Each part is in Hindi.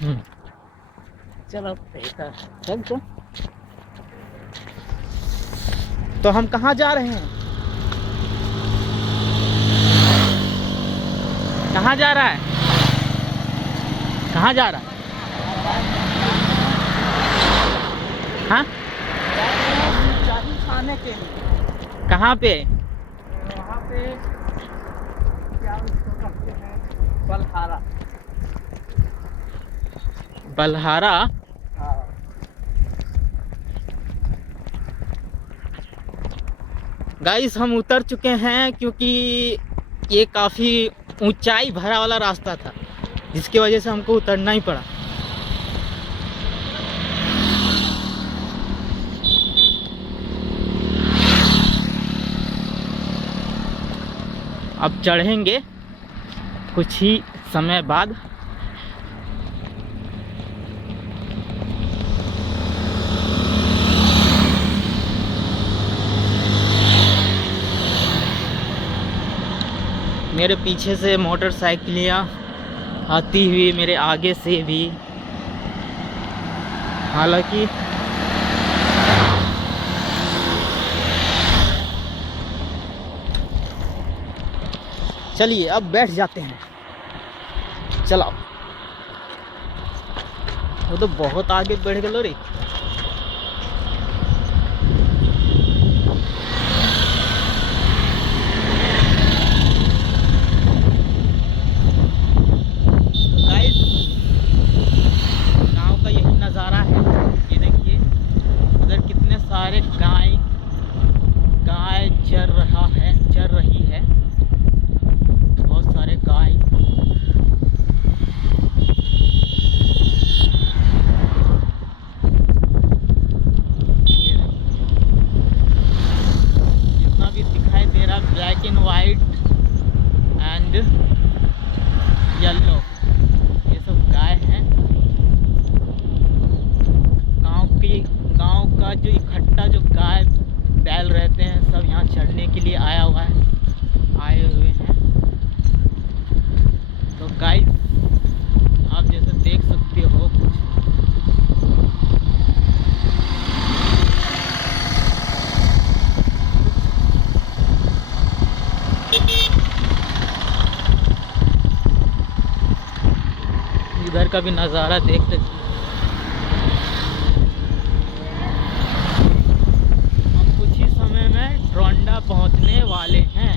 हम्म, चलो बेटा चल तो। तो हम कहाँ जा रहे हैं? कहाँ जा रहा है? कहाँ जा रहा है? हाँ, चाबी खाने के लिए। कहाँ पे? वहाँ पे क्या उसको कहते हैं, बलहारा। बलहारा? हाँ। गाइस हम उतर चुके हैं क्योंकि ये काफ़ी ऊंचाई भरा वाला रास्ता था, जिसकी वजह से हमको उतरना ही पड़ा। अब चढ़ेंगे कुछ ही समय बाद। मेरे पीछे से मोटरसाइकिलियाँ आती हुई, मेरे आगे से भी। हालांकि चलिए अब बैठ जाते हैं। चलो, वो तो बहुत आगे बढ़ गए रे। गांव का यही नज़ारा है। ये देखिए उधर कितने सारे गाय चर रही है। बहुत सारे गाय। ये जितना भी दिखाई दे रहा, black and white and yellow, ये सब गाय हैं। गांव का जो इकट्ठा जो गाय बैल रहते हैं, सब यहाँ चढ़ने के लिए आए हुए हैं। तो गाइस आप जैसे देख सकते हो कुछ इधर का भी नज़ारा देख सकते हैं। हम कुछ ही समय में ड्रोंडा पहुंचने वाले हैं,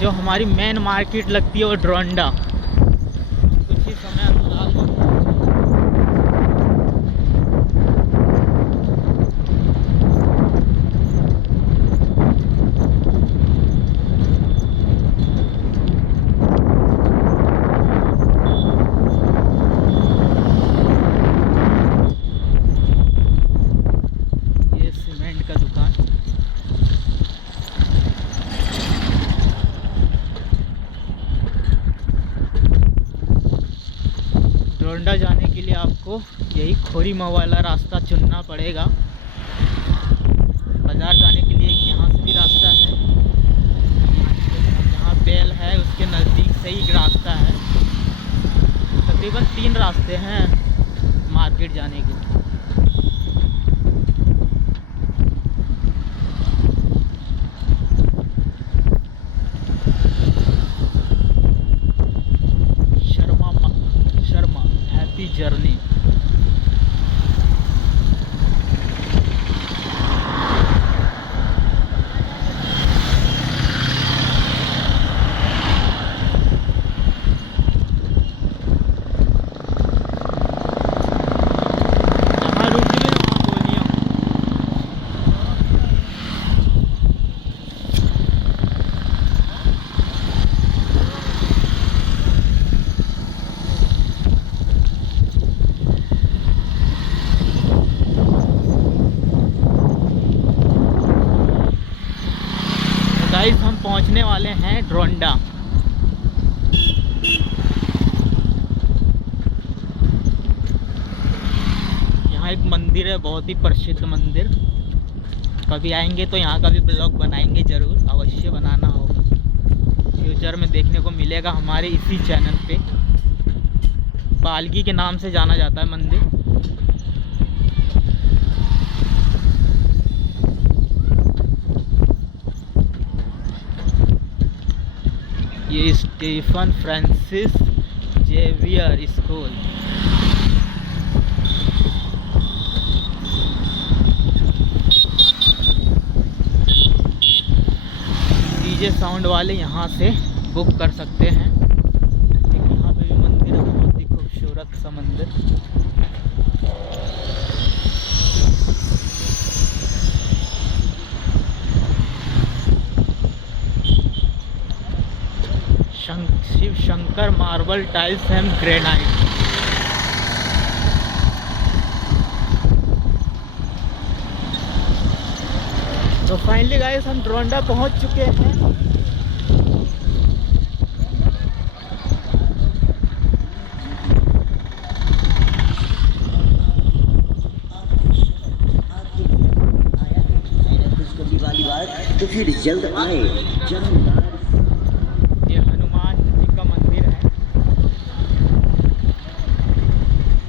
जो हमारी मेन मार्केट लगती है वो ड्रोंडा। कुछ ही समय फिलहाल में ये सीमेंट का दुकान। ड्रोंडा जाने के लिए आपको यही खोरीमा वाला रास्ता चुनना पड़ेगा। बाज़ार जाने के लिए यहाँ से भी रास्ता है, जहाँ बेल है उसके नज़दीक से ही रास्ता है। तकरीबन 3 रास्ते हैं मार्केट जाने के लिए। Sharma happy journey. जहाँ रुक गए वहाँ बोलिए। गाइस हम पहुंचने वाले हैं ड्रोंडा। यहाँ एक मंदिर है, बहुत ही प्रसिद्ध मंदिर। कभी आएंगे तो यहाँ का भी ब्लॉग बनाएंगे, ज़रूर अवश्य बनाना होगा फ्यूचर फ्यूचर में देखने को मिलेगा हमारे इसी चैनल पे। पालकी के नाम से जाना जाता है मंदिर। ये Stephen Francis Xavier school. DJ sound वाले यहाँ से बुक कर सकते हैं। यहाँ पे भी मंदिर है, बहुत ही खूबसूरत सा मंदिर। Shiv Shankar marble tiles and granite. तो फाइनली गाइस हम ड्रोंडा पहुंच चुके हैं। तो फिर जल्द आए। ये हनुमान जी का मंदिर है।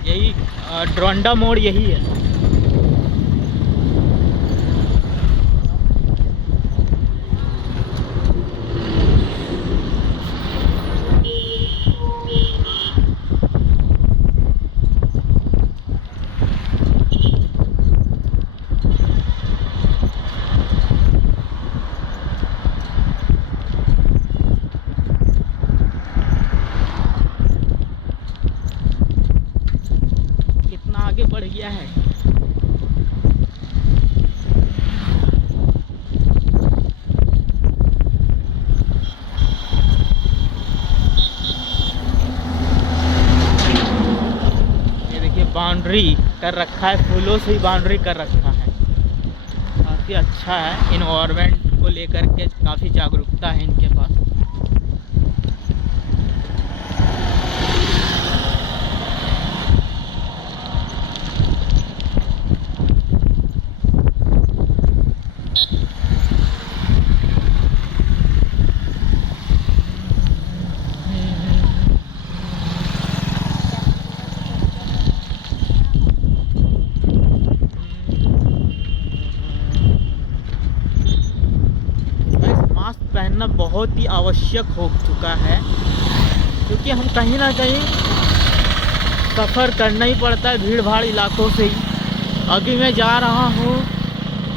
यही ड्रोंडा मोड़ यही है। आगे बढ़ गया है। ये देखिए बाउंड्री कर रखा है, फूलों से ही बाउंड्री कर रखा है। काफ़ी अच्छा है, इन्वायरमेंट को लेकर के काफ़ी जागरूकता है इनके पास। पहनना बहुत ही आवश्यक हो चुका है, क्योंकि हम कहीं ना कहीं सफ़र करना ही पड़ता है भीड़ भाड़ इलाकों से ही। अभी मैं जा रहा हूँ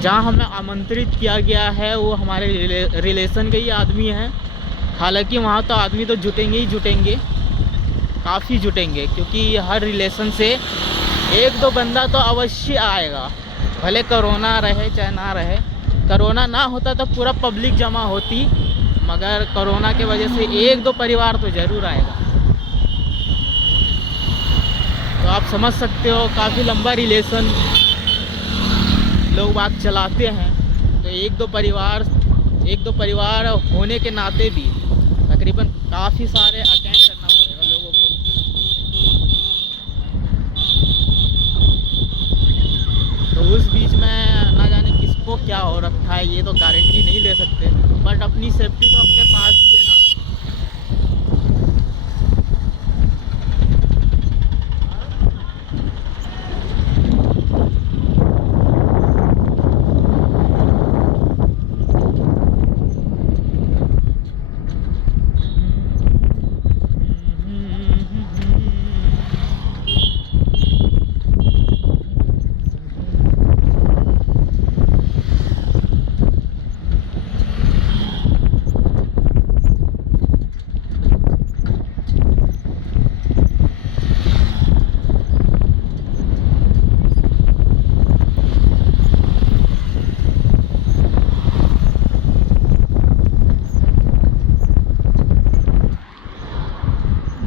जहाँ हमें आमंत्रित किया गया है, वो हमारे रिलेशन के ही आदमी हैं। हालांकि वहाँ तो आदमी तो जुटेंगे ही जुटेंगे, काफ़ी जुटेंगे, क्योंकि हर रिलेशन से एक दो बंदा तो अवश्य आएगा, भले कोरोना रहे चाहे ना रहे। कोरोना ना होता तो पूरा पब्लिक जमा होती, मगर कोरोना के वजह से एक दो परिवार तो ज़रूर आएगा। तो आप समझ सकते हो काफ़ी लंबा रिलेशन लोग बात चलाते हैं। तो एक दो परिवार होने के नाते भी तकरीबन काफ़ी सारे अटेंड करना पड़ेगा लोगों को। तो उस बीच में ना जाने किसको क्या हो रखा है, ये तो गारंटी नहीं ले सकते, बट अपनी सेफ्टी तो अपने पास ही है ना।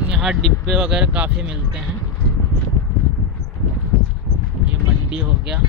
यहाँ डिब्बे वगैरह काफ़ी मिलते हैं। ये मंडी हो गया।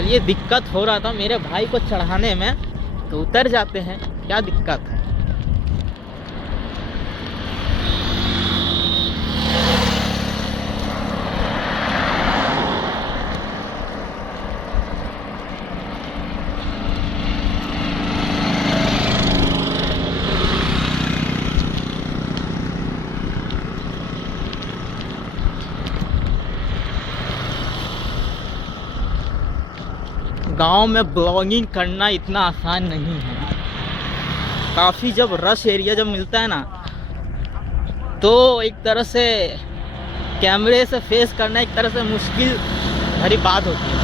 चलिए, दिक्कत हो रहा था मेरे भाई को चढ़ाने में, तो उतर जाते हैं, क्या दिक्कत है। गांव में ब्लॉगिंग करना इतना आसान नहीं है। काफ़ी जब रश एरिया जब मिलता है ना, तो एक तरह से कैमरे से फेस करना एक तरह से मुश्किल भरी बात होती है।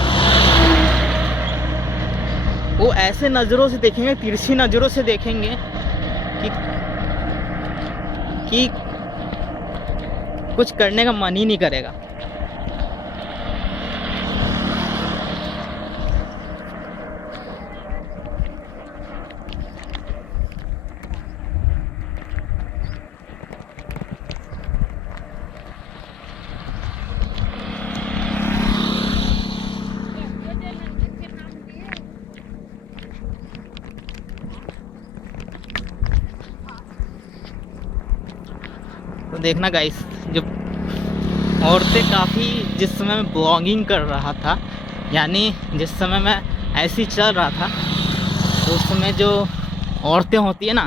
वो ऐसे नज़रों से देखेंगे, तिरछी नज़रों से देखेंगे कि कुछ करने का मन ही नहीं करेगा। तो देखना गाइस, जब औरतें काफ़ी, जिस समय मैं ब्लॉगिंग कर रहा था, यानी जिस समय मैं ऐसे ही चल रहा था, तो उस समय जो औरतें होती है ना,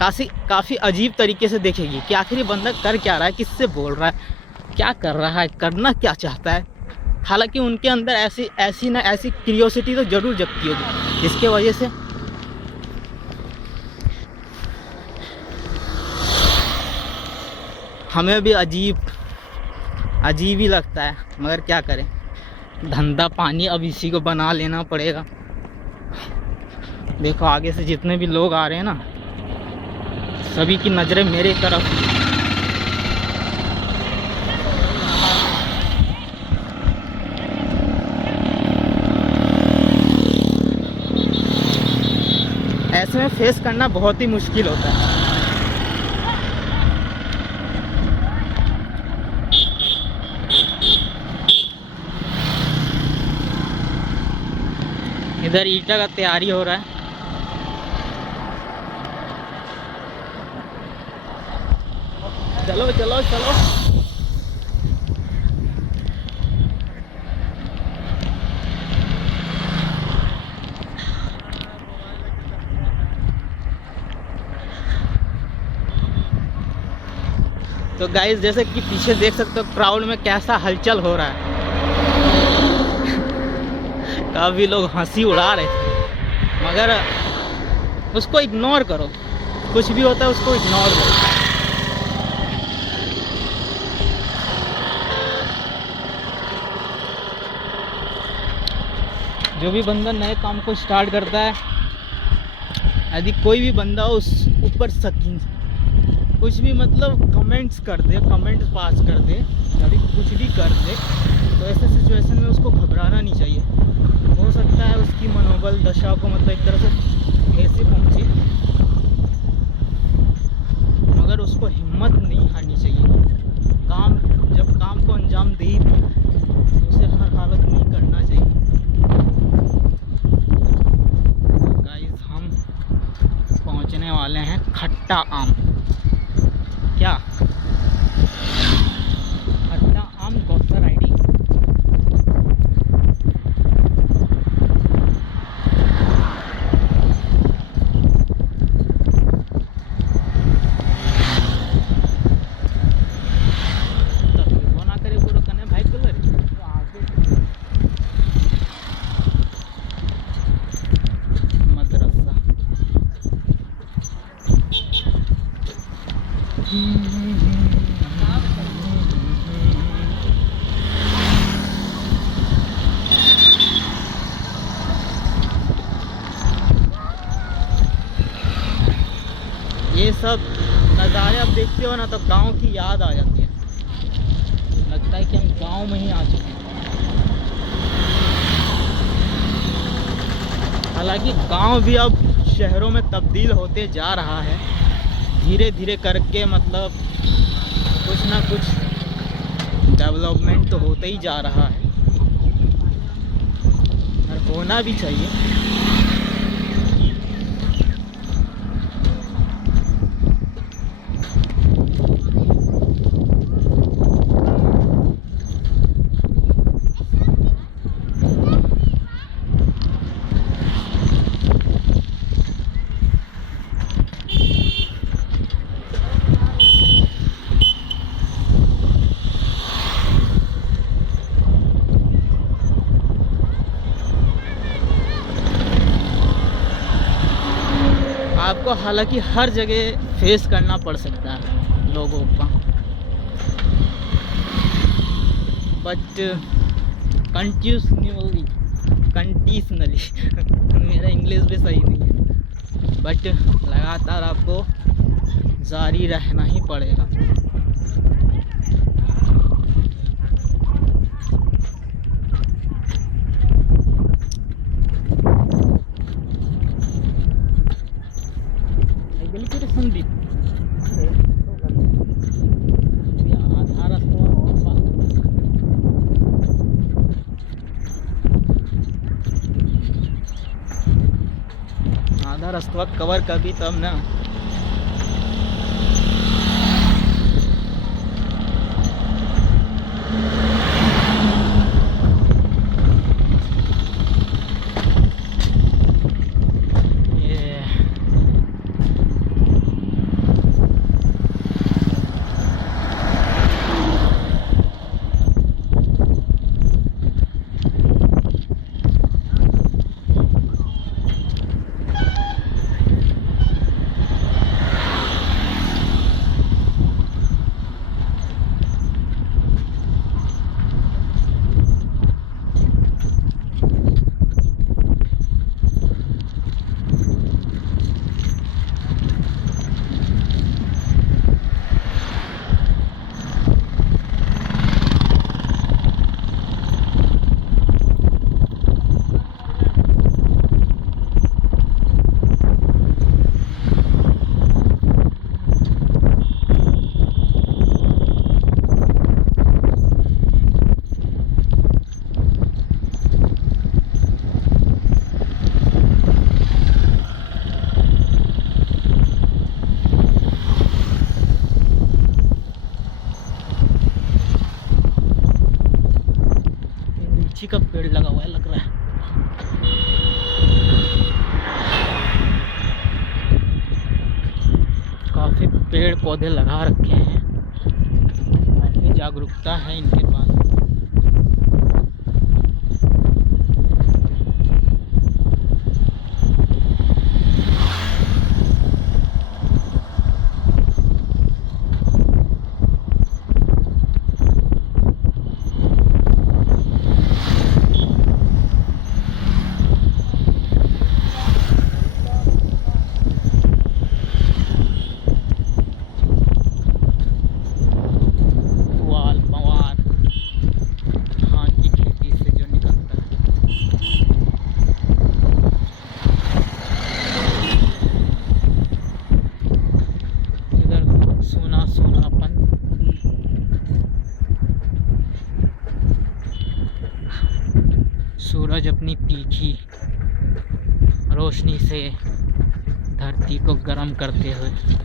काफ़ी अजीब तरीके से देखेगी कि आखिर ये बंदा कर क्या रहा है, किससे बोल रहा है, क्या कर रहा है, करना क्या चाहता है। हालांकि उनके अंदर ऐसी क्यूरियोसिटी तो ज़रूर जगती होगी, जिसके वजह से हमें भी अजीब ही लगता है। मगर क्या करें, धंधा पानी अब इसी को बना लेना पड़ेगा। देखो आगे से जितने भी लोग आ रहे हैं ना, सभी की नज़रें मेरे तरफ। ऐसे में फेस करना बहुत ही मुश्किल होता है। इधर ईटा का तैयारी हो रहा है। चलो चलो चलो। तो गाइस, जैसे कि पीछे देख सकते हो क्राउड में कैसा हलचल हो रहा है। काफ़ी लोग हंसी उड़ा रहे थे, मगर उसको इग्नोर करो। कुछ भी होता है उसको इग्नोर करो। जो भी बंदा नए काम को स्टार्ट करता है, यदि कोई भी बंदा उस ऊपर सकीन कुछ भी मतलब कमेंट्स कर दे, कमेंट्स पास कर दे, कभी कुछ भी कर दे, तो ऐसे सिचुएशन में उसको घबराना नहीं चाहिए। हो सकता है उसकी मनोबल दशा को मतलब एक तरह से ठेस पहुँचे, मगर उसको हिम्मत नहीं हारनी चाहिए। जब काम को अंजाम दे तो उसे हर हालत में करना चाहिए। गाइस, हम पहुंचने वाले हैं खट्टा आम। क्या खट्टा आम गौसर आईडी। ये सब नज़ारे अब देखते हो ना, तो गांव की याद आ जाती है। लगता है कि हम गांव में ही आ चुके हैं। हालांकि गांव भी अब शहरों में तब्दील होते जा रहा है, धीरे धीरे करके। मतलब कुछ ना कुछ डेवलपमेंट तो होते ही जा रहा है। होना भी चाहिए। आपको हालांकि हर जगह फेस करना पड़ सकता है लोगों का, बट कंटिन्यूसली मेरा इंग्लिश भी सही नहीं है, बट लगातार आपको जारी रहना ही पड़ेगा। संदीप आधा रास्ता आधा रास्ता कवर कर भी तब ना। लीची का पेड़ लगा हुआ है लग रहा है। काफी पेड़ पौधे लगा रखे हैं, काफी जागरूकता है इनके पास। सूरज अपनी तीखी रोशनी से धरती को गर्म करते हुए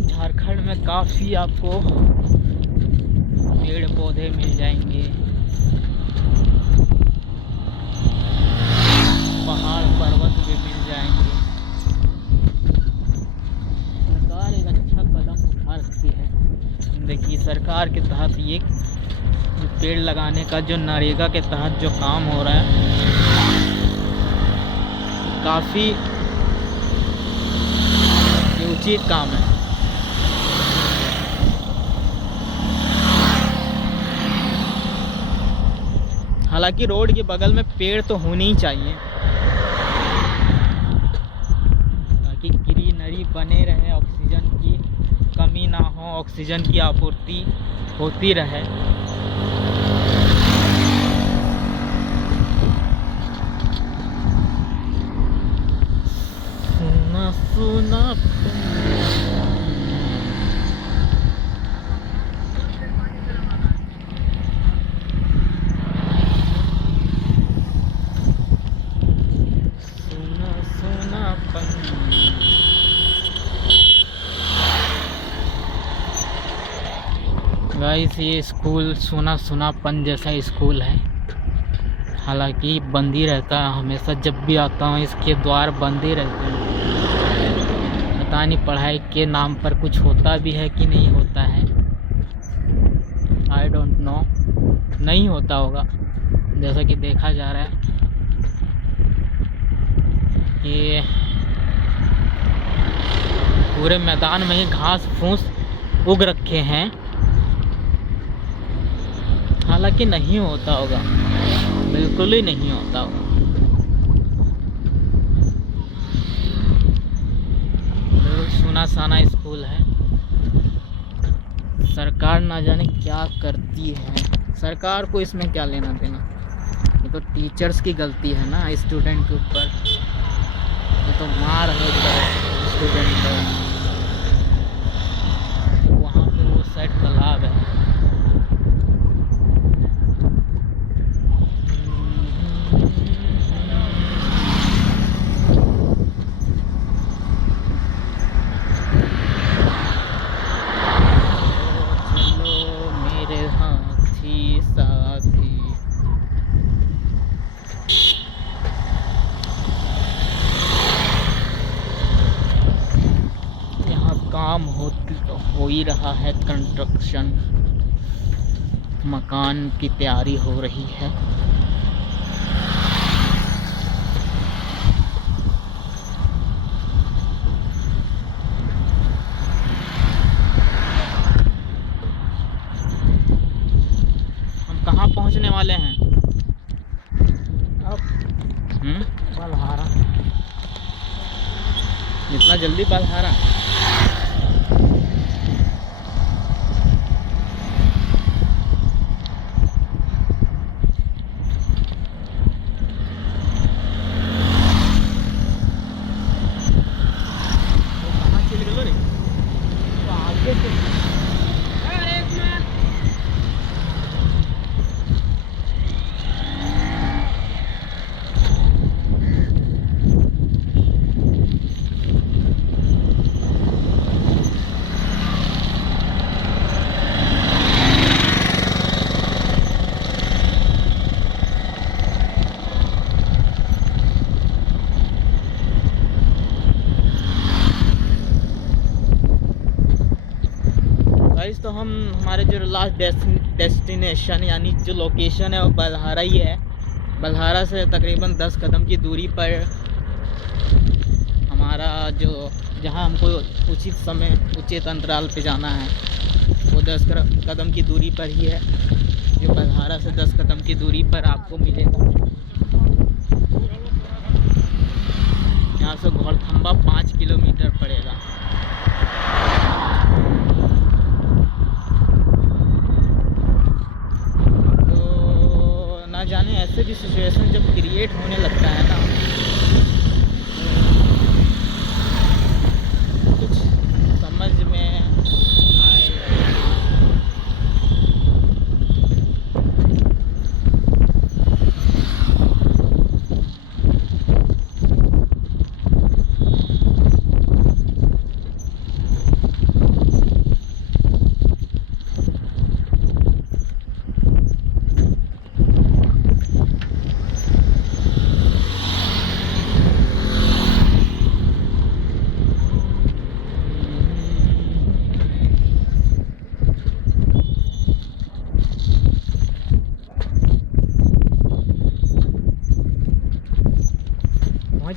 झारखंड में काफ़ी आपको पेड़ पौधे मिल जाएंगे, पहाड़ पर्वत भी मिल जाएंगे। सरकार एक अच्छा कदम उठा रखी है। देखिए सरकार के तहत ये जो पेड़ लगाने का जो नरेगा के तहत जो काम हो रहा है काफ़ी ये उचित काम है। हालांकि रोड के बगल में पेड़ तो होने ही चाहिए ताकि ग्रीनरी बने रहे, ऑक्सीजन की कमी ना हो, ऑक्सीजन की आपूर्ति होती रहे। सुना सुना गाइस, ये स्कूल सुना सुनापन जैसा स्कूल है। हालांकि बंद ही रहता है हमेशा, जब भी आता हूँ इसके द्वार बंद ही रहते हैं। पता नहीं पढ़ाई के नाम पर कुछ होता भी है कि नहीं होता है, आई डोंट नो। नहीं होता होगा, जैसा कि देखा जा रहा है कि पूरे मैदान में ही घास फूस उग रखे हैं। हालांकि नहीं होता होगा, बिल्कुल ही नहीं होता होगा। सुना साना स्कूल है। सरकार ना जाने क्या करती है, सरकार को इसमें क्या लेना देना। ये तो टीचर्स की गलती है ना स्टूडेंट के ऊपर। ये तो मार है स्टूडेंट पर। वहाँ पे वो साइड तालाब है। काम हो ही रहा है, कंस्ट्रक्शन, मकान की तैयारी हो रही है। हम कहाँ पहुँचने वाले हैं अब? बलहारा। इतना जल्दी बलहारा? तो हम हमारे जो लास्ट डेस्टिनेशन यानी जो लोकेशन है वो बलहारा ही है। बलहारा से तकरीबन 10 कदम की दूरी पर हमारा जो जहां हमको उचित समय उचित अंतराल पे जाना है वो 10 कदम की दूरी पर ही है। जो बलहारा से 10 कदम की दूरी पर आपको मिलेगा। यहाँ से घोड़खंबा 5 किलोमीटर पड़ेगा। ना जाने ऐसे भी सिचुएशन जब क्रिएट होने लगता है ना, कुछ समझ में आए।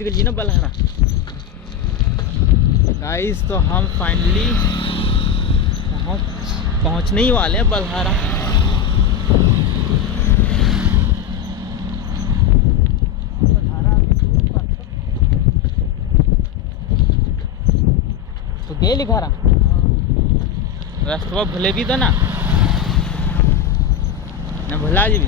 पहुंच गई ना बलहारा गाइस। तो हम फाइनली पहुंचने ही वाले हैं बलहारा। तो गए लिखारा रास्ता भूले भी तो ना भुला जी भी।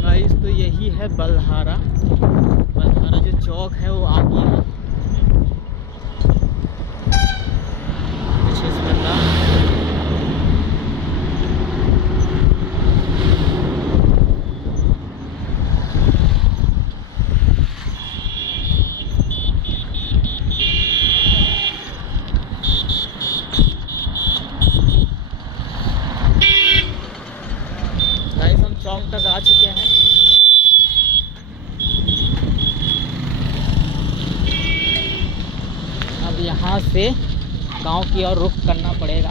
गाइस तो यही है बलहारा। बलहारा जो चौक है वो आ गया है कुछ इस प्रकार। गाइस हम चौक तक आ चुके हैं। अब यहाँ से गांव की ओर रुख करना पड़ेगा।